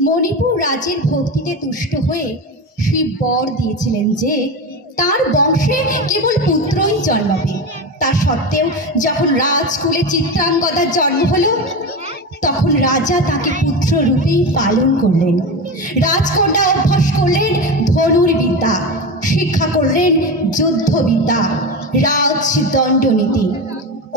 মণিপুর রাজের ভক্তিতে তুষ্ট হয়ে শিব বর দিয়েছিলেন যে তার বংশে কেবল পুত্রই জন্মাবে। তা সত্ত্বেও যখন রাজকুলে চিত্রাঙ্গদার জন্ম হলো তখন রাজা তাকে পুত্র রূপেই পালন করলেন। রাজকন্যা অভ্যাস করলেন ধনুর্বিদ্যা, শিক্ষা করলেন যুদ্ধবিদ্যা, রাজদণ্ডনীতি।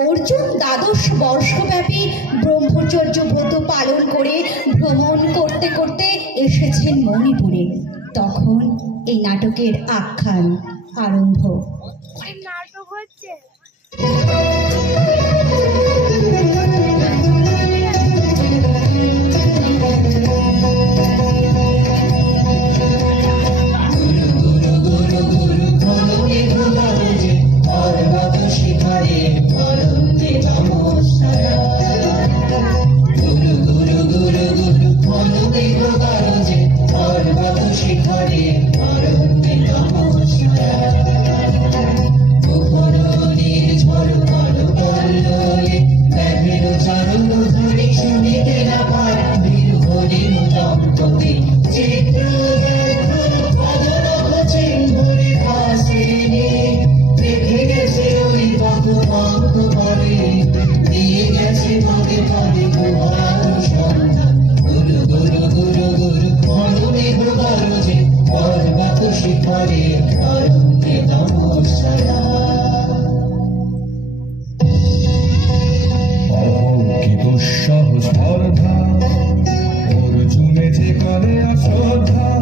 অর্জুন দ্বাদশ বর্ষব্যাপী ব্রহ্মচর্য ব্রত পালন করে ভ্রমণ করতে করতে এসেছেন মণিপুরে। তখন এই নাটকের আখ্যান আরম্ভ। নাটক হচ্ছে অর্জুনে যে করে অশ্রদ্ধা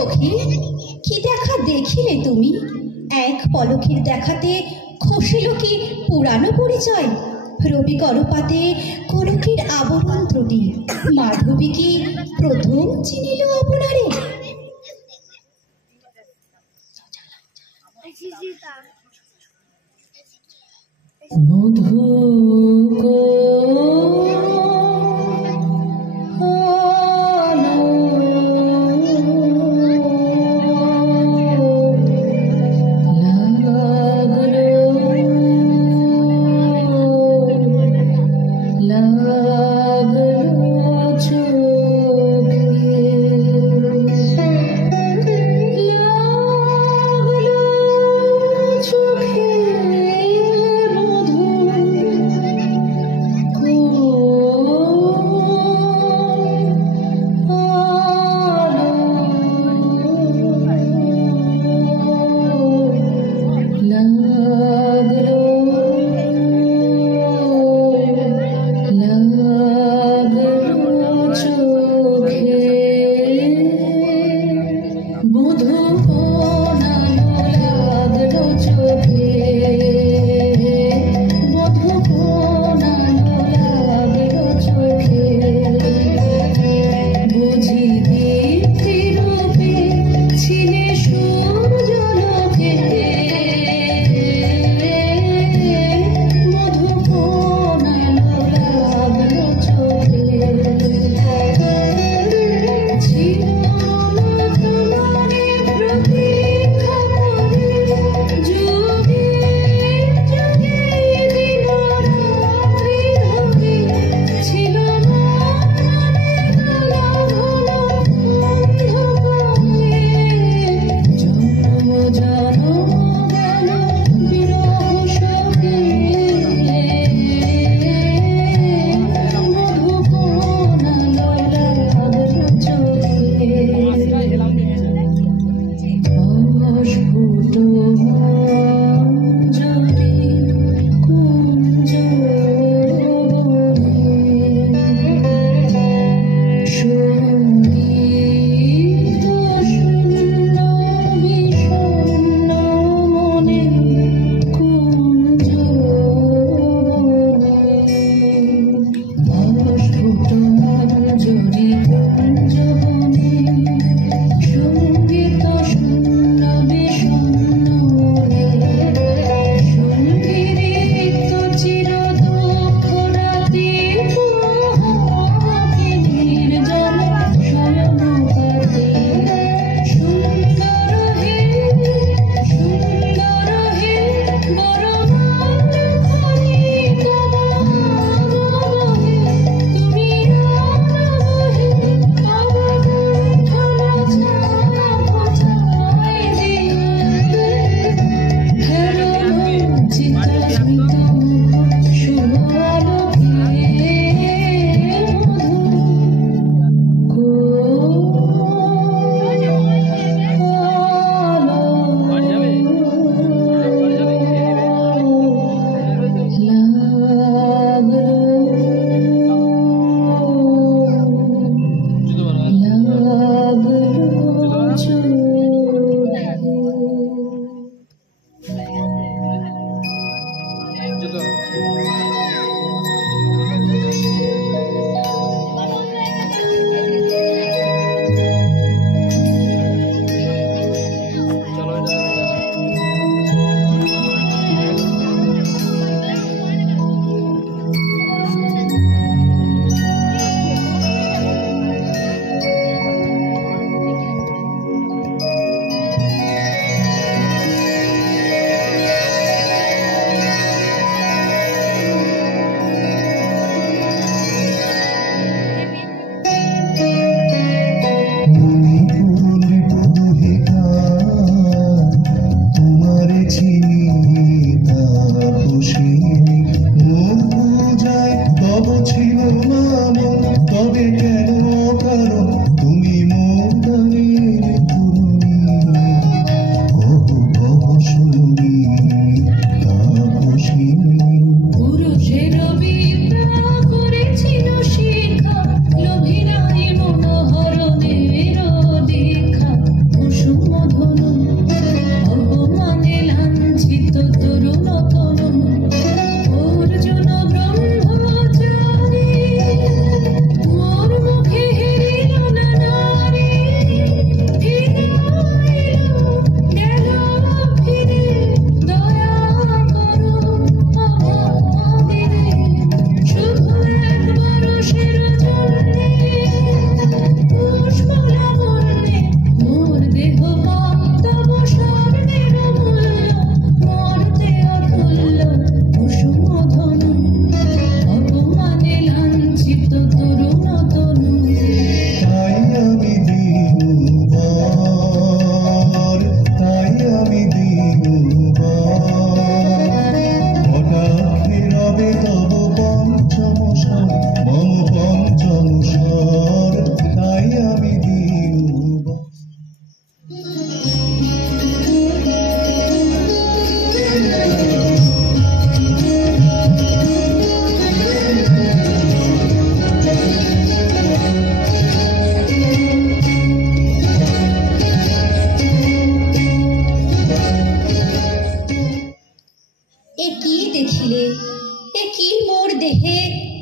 সখী, কি দেখা দেখিলে তুমি? এক পলকের দেখাতে খসিল কি পুরানো পরিচয়? রবি করপাতে কনকের আবরণ ত্রুটি, মাধবী কি প্রথম চিনিল আপনারে? মধু চোখে মধু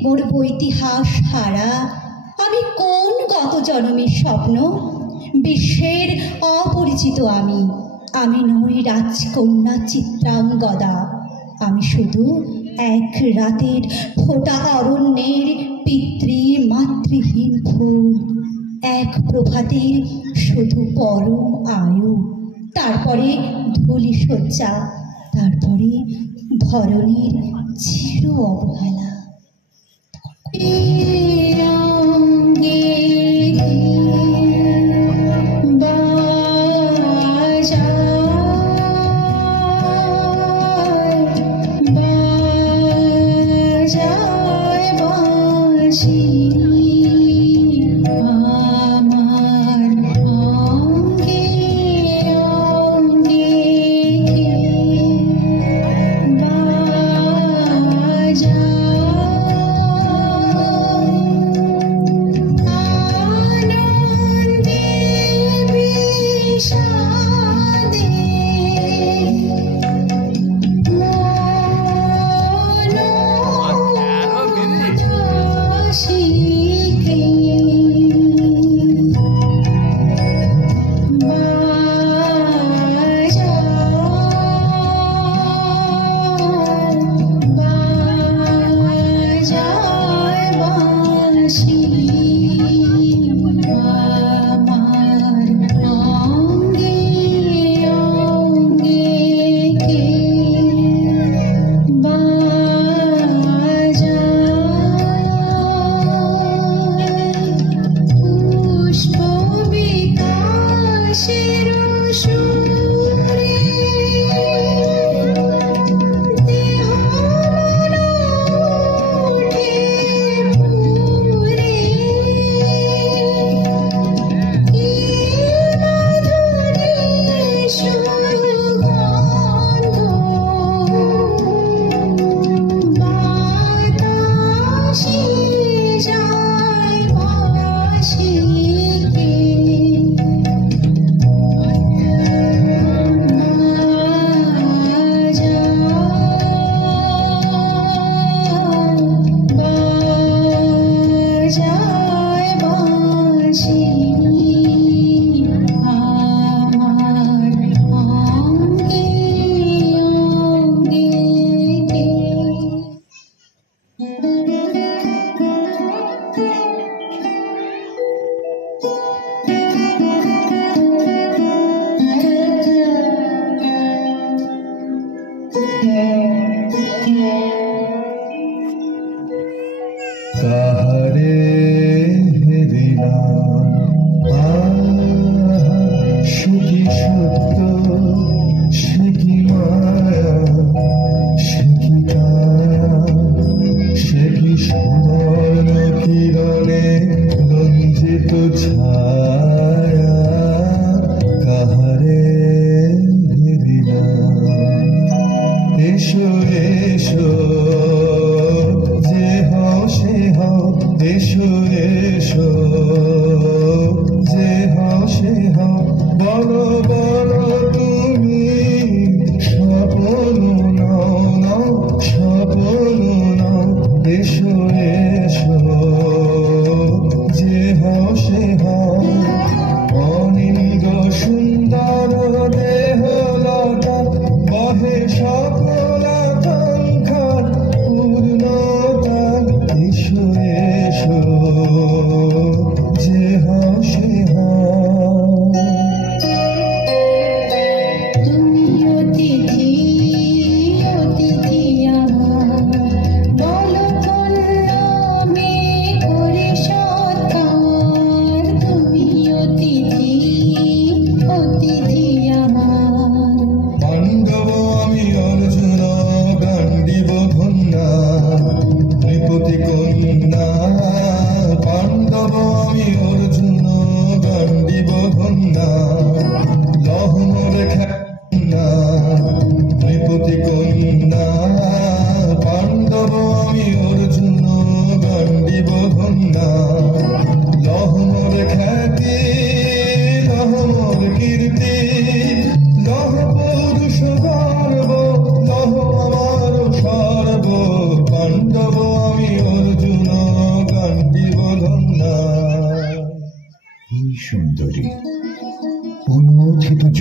মোর বৈতিহাস হারা আমি কোন গত জন্মের স্বপ্ন বিশ্বের অপরিচিত আমি আমি নই রাজকন্যা চিত্রাঙ্গদা আমি শুধু এক রাতের ফোটা অরণ্যের পিতৃ মাতৃহীন ফুল এক প্রভাতের শুধু পরম আয়ু তারপরে ধূলি শয্যা তারপরে ধরণীর চির অবহেলা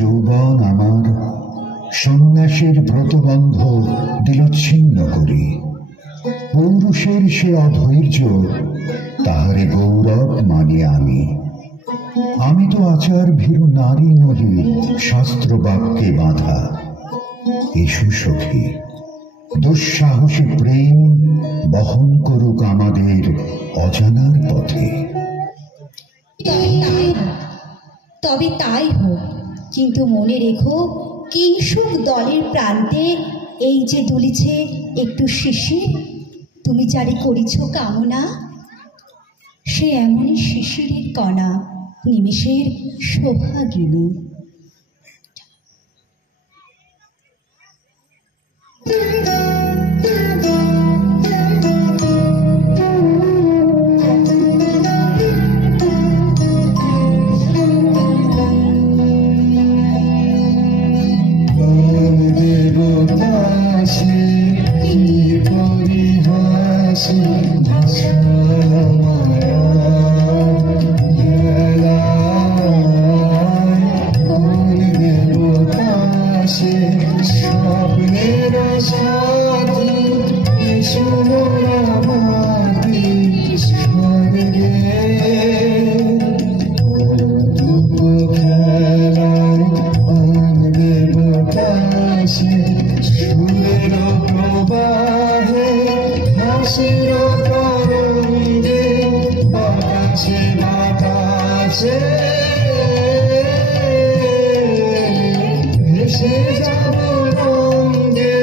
যৌবন আমার সন্ন্যাসীর ব্রতবন্ধ দিল ছিন্ন করি। পৌরুষের সে অধৈর্য, তাহারে গৌরব মানি আমি। আমি তো আচার ভীরু নারী নহি, শাস্ত্র বাক্যে বাঁধা। এসো সখী, দুঃসাহসী প্রেম বহন করুক আমাদের অজানার পথে। তবে তাই হোক, কিন্তু মনে রেখো, কিংসুক দলের প্রান্তে এই যে দুলিছে একটু শিশির, তুমি যারে করিছ কামনা, সে এমনই শিশিরের কণা, নিমেষের সোহাগিনী। ভেসে যাব রঙে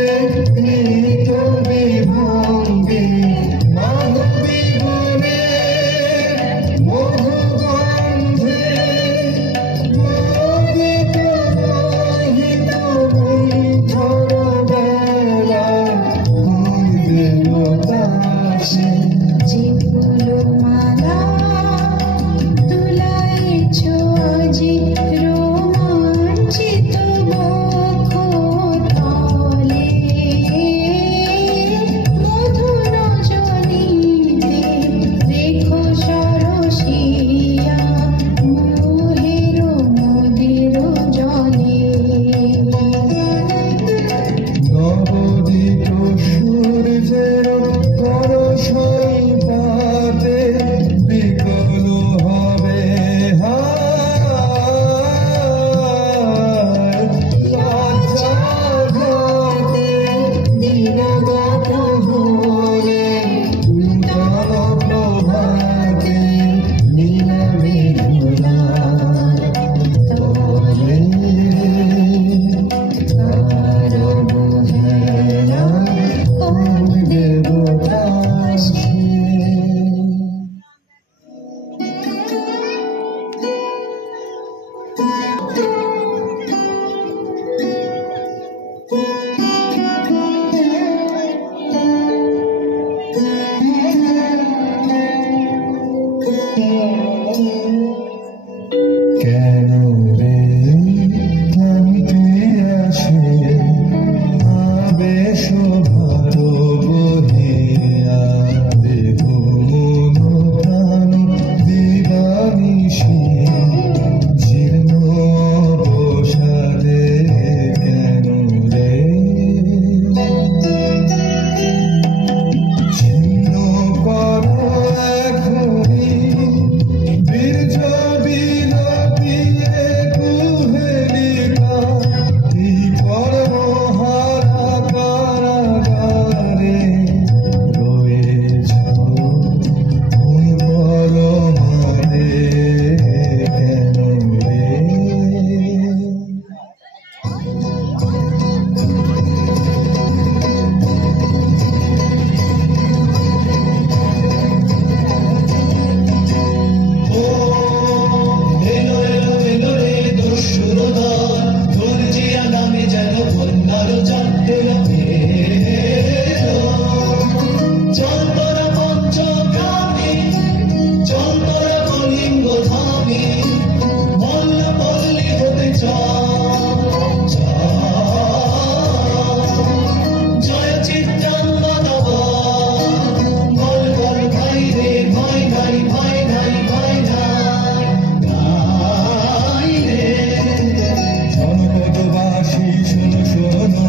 বলছি শোনো শোনো,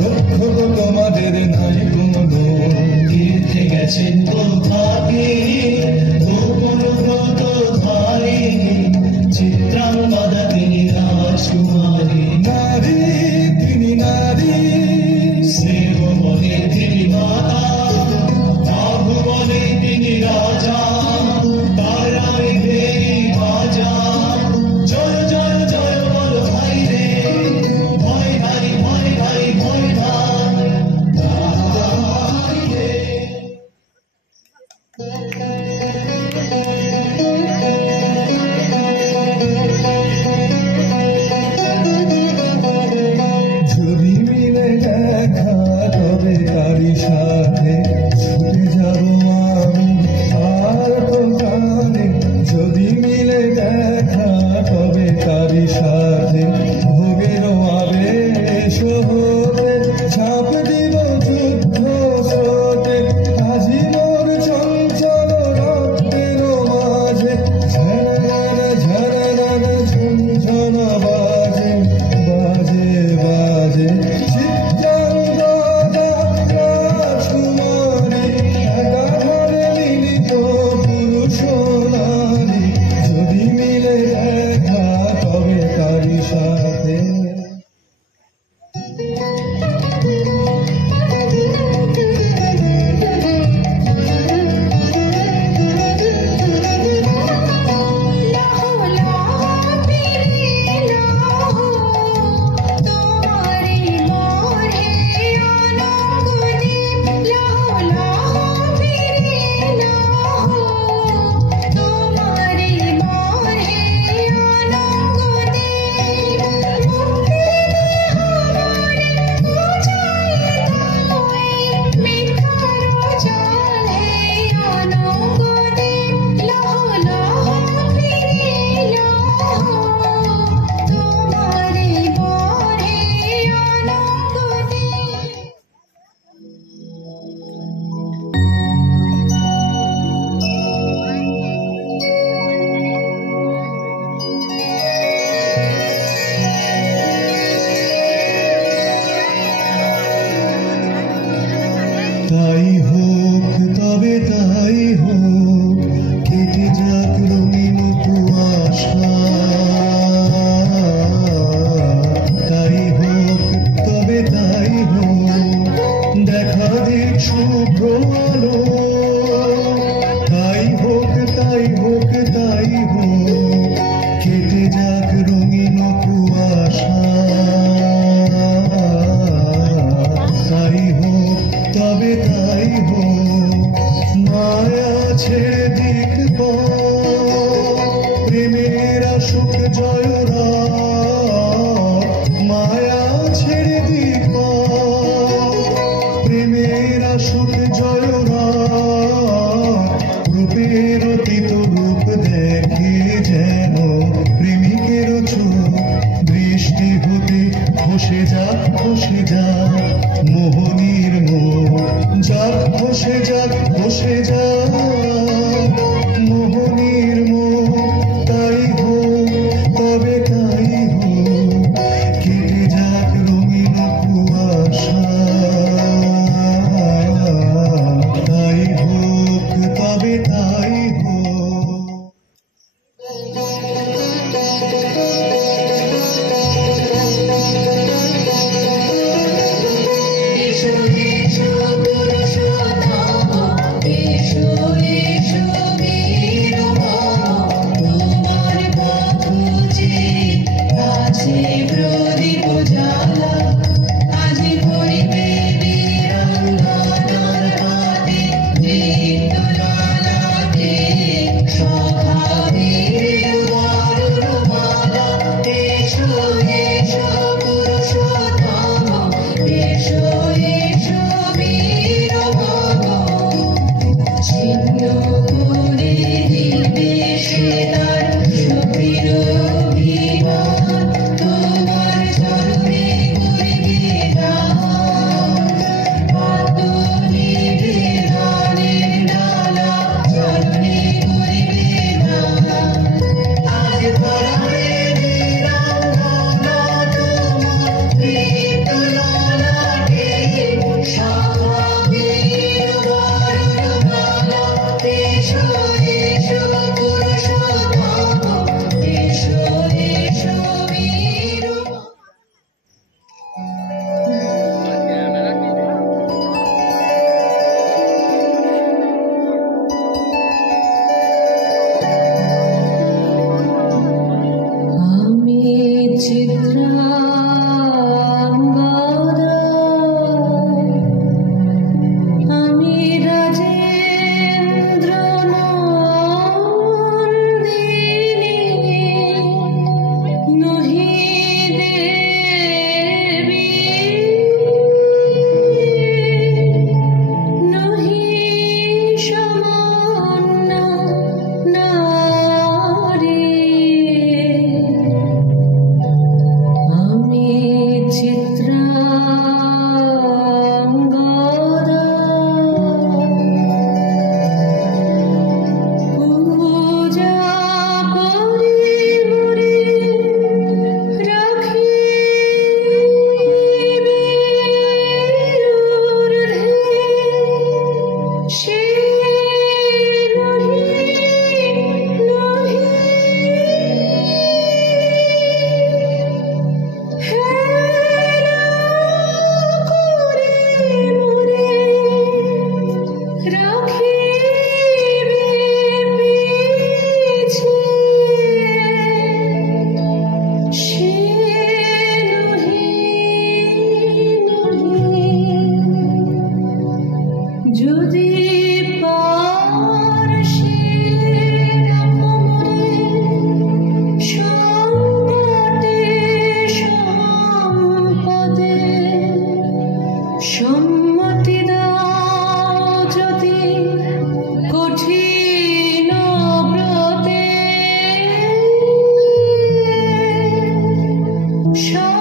রক্ষক তোমাদের নাই কোনো, তীর্থে গেছেন তো থাকে গোপন ব্রত ধারে, চিত্রাঙ্গদা তিনি রাজকুমারী, নারী তিনি নারী, স্নেহ বলে তিনি মাতা, বাহু বলে তিনি রাজা, তারাই ভেরি বাজা, জয় জয় জয় বল ভাই রে, ভয় ভাই ভয় ভাই ভয় ভাই রে। যদি মিলে দেখা তবে তারি সাথে ছুটে যাব আমি আর তো কানে, যদি মিলে দেখা তবে তারি সাথে ভোগের আবেশ হতে ঝাঁপ দিব যুদ্ধ স্রোতে, আজি মোর চঞ্চল রক্তের মাঝে ঝরনা ঝরনা ঝুনঝনা বাজে বাজে বাজে, চিত্রাঙ্গদা রাজকুমারী একাধারে মিলিত পুরুষ নারী, যদি মিলে দেখা তবে তারি সাথে। তাই হোক তবে তাই হোক, কেটে যাক রঙিন কুয়াশা, তাই হোক তবে তাই হোক, দেখা দিক শুভ্র আলো, তাই হোক তাই হোক তাই হোক, কেটে যাক রঙিন কুয়াশা, তাই হোক তবে তাই হোক, মায়া ছেড়ে দিক প্রেমের আসুক জয়রা, মায়া ছেড়ে দিক প্রেমের আসুক জয়রা, রূপের অতীত রূপ দেখে যেন প্রেমিকের চোখ, বৃষ্টি হতে খসে যাক খসে যাক মোহনীর মোহ, যাক খসে যাক খসে যাক মোহনীর মোহ, তাই হোক তবে তাই হোক, কেটে যাক রঙিন কুয়াশা, তাই হোক তবে তাই হোক। সব